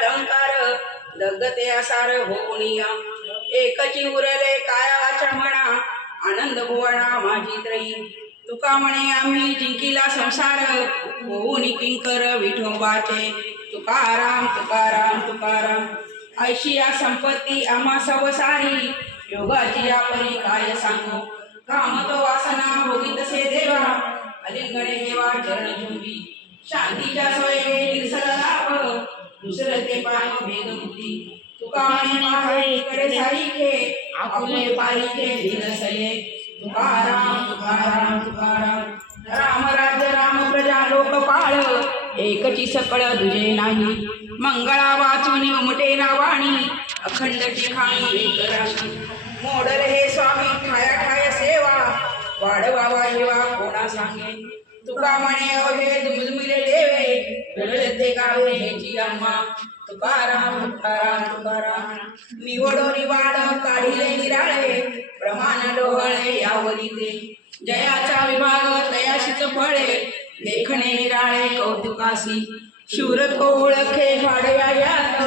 अलंकार दग्धते असार होऊनिया एकची उरले कायाच्या म्हणा आनंद भुवना माझी त्रयी तुका म्हणे आम्ही जिंकिला संसार होऊन किंकर विठोबाचे तुकाराम तुकाराम तुकाराम ऐशी या संपत्ती आम्हा सवसारी योगाची या परी काय सांगू काम तो वासना भोगी तसे देवा अलिंगणे देवा चरण चुंबी शांतीच्या सोये निर्सल लाभ दुसरं ते पाय भेद बुद्धी तुका म्हणे पाहे इकडे सारिखे आपुले पालिके धीरसये तुकाराम तुकाराम तुकाराम राम राज्य राम प्रजा लोकपाळ एकची सकळ दुजे नाही मंगळा वाचून उमटे ना वाणी अखंड ठिकाणी एक राशी मोडल हे स्वामी ठाया ठाय सेवा वाढवावा हेवा कोणा सांगे तुका म्हणे अवघे दुमदुमिले देवे रडते गावे हेची आम्हा तुकाराम तुकाराम तुकाराम निवडो निवाड काढिले निराळे प्रमाण डोहळे यावरी ते जयाचा विभाग तयाशीच फळे देखणे निराळे कौतुकासी शूर तो ओळखे भाडव्या यात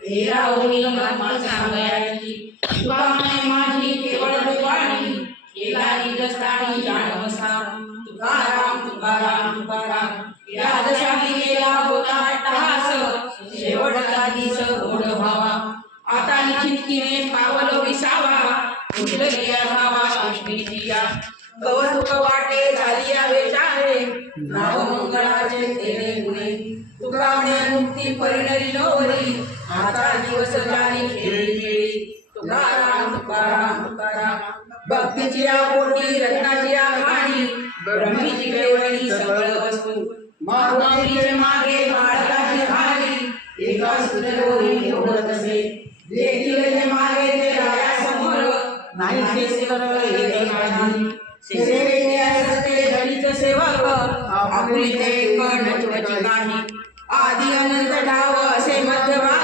तेरा होई मर्मा सांगायची तुका म्हणे माझी केवळ वाणी केला निजस्थानी जाणवसा तुकाराम तुकाराम तुकाराम या दशाही गेला होता टहास शेवट लागीच गोड भावा आता निश्चितकीने पावलो विसावा उठली धावा सृष्टीची या कौतुक वाटे झाली या वेचारे नाव मंगळाचे तेने गुणे तुका म्हणे मुक्ती परिणरी नवरी आता दिवस जाणी खेळी खेळी तुकाराम तुकाराम तुकाराम भक्तीची या पोटी रत्नाची या खाणी ब्रह्मीची केवळी सगळ वस्तू मागीचे मागे बाळकाची हारी एका सुंदरोरी एवढत असे देखील मागे ते राया समोर नाही शेषकर येते नाही सेवेचे असते धडीच सेवक आपुली ते नचवची नाही आदि अनंत ठाव असे मध्यभागी